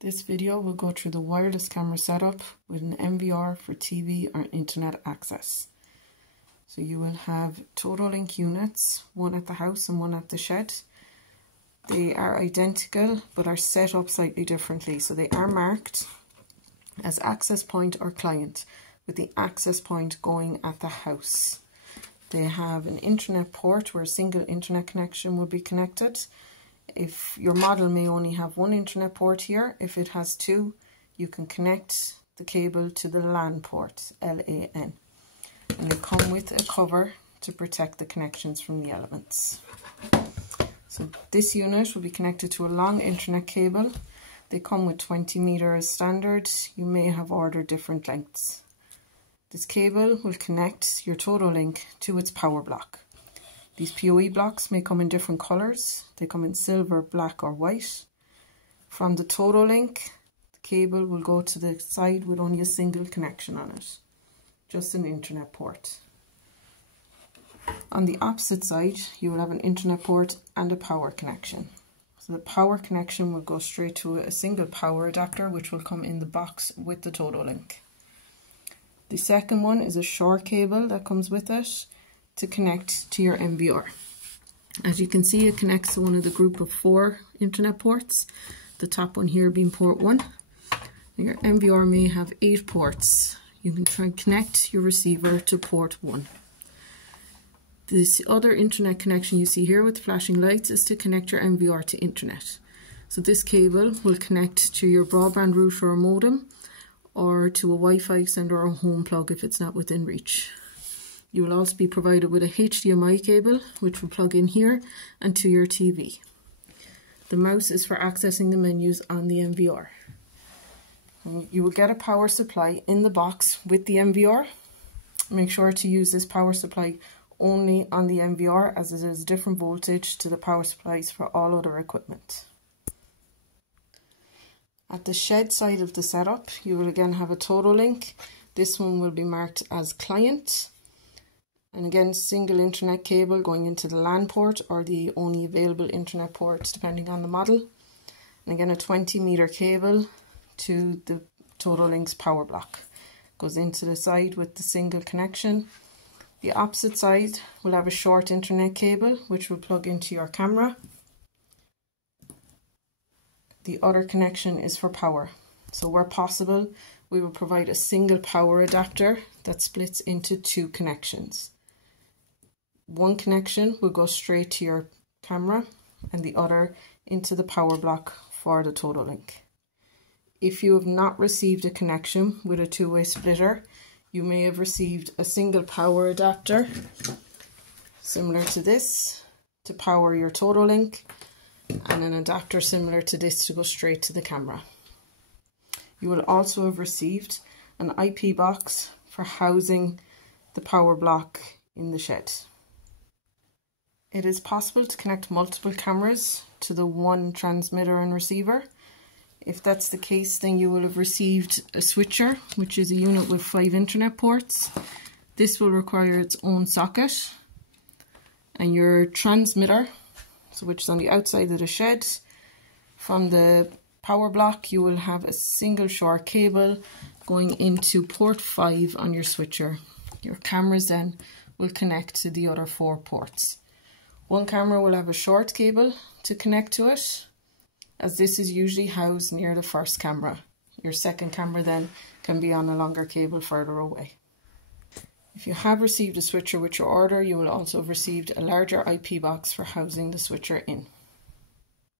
This video will go through the wireless camera setup with an NVR for TV or internet access. So you will have total link units, one at the house and one at the shed. They are identical but are set up slightly differently. So they are marked as access point or client, with the access point going at the house. They have an internet port where a single internet connection will be connected. If your model may only have one internet port here, if it has two, you can connect the cable to the LAN port, L-A-N. And they come with a cover to protect the connections from the elements. So this unit will be connected to a long internet cable. They come with 20 meters standard. You may have ordered different lengths. This cable will connect your total link to its power block. These PoE blocks may come in different colours. They come in silver, black or white. From the total link, the cable will go to the side with only a single connection on it, just an internet port. On the opposite side, you will have an internet port and a power connection. So the power connection will go straight to a single power adapter, which will come in the box with the total link. The second one is a short cable that comes with it to connect to your NVR. As you can see, it connects to one of the group of 4 internet ports, the top one here being port 1. Your NVR may have 8 ports. You can try and connect your receiver to port 1. This other internet connection you see here with flashing lights is to connect your NVR to internet. So this cable will connect to your broadband router or modem, or to a Wi-Fi extender or a home plug if it's not within reach. You will also be provided with a HDMI cable, which will plug in here and to your TV. The mouse is for accessing the menus on the NVR. You will get a power supply in the box with the NVR. Make sure to use this power supply only on the NVR, as it is different voltage to the power supplies for all other equipment. At the shed side of the setup, you will again have a total link. This one will be marked as client. And again, single internet cable going into the LAN port or the only available internet ports depending on the model. And again, a 20 meter cable to the total link's power block. Goes into the side with the single connection. The opposite side will have a short internet cable which will plug into your camera. The other connection is for power. So where possible, we will provide a single power adapter that splits into 2 connections. One connection will go straight to your camera and the other into the power block for the total link. If you have not received a connection with a 2-way splitter, you may have received a single power adapter similar to this to power your total link, and an adapter similar to this to go straight to the camera. You will also have received an IP box for housing the power block in the shed. It is possible to connect multiple cameras to the one transmitter and receiver. If that's the case, then you will have received a switcher, which is a unit with 5 internet ports. This will require its own socket, and your transmitter, so which is on the outside of the shed. From the power block, you will have a single short cable going into port 5 on your switcher. Your cameras then will connect to the other 4 ports. One camera will have a short cable to connect to it, as this is usually housed near the first camera. Your second camera then can be on a longer cable further away. If you have received a switcher with your order, you will also have received a larger IP box for housing the switcher in.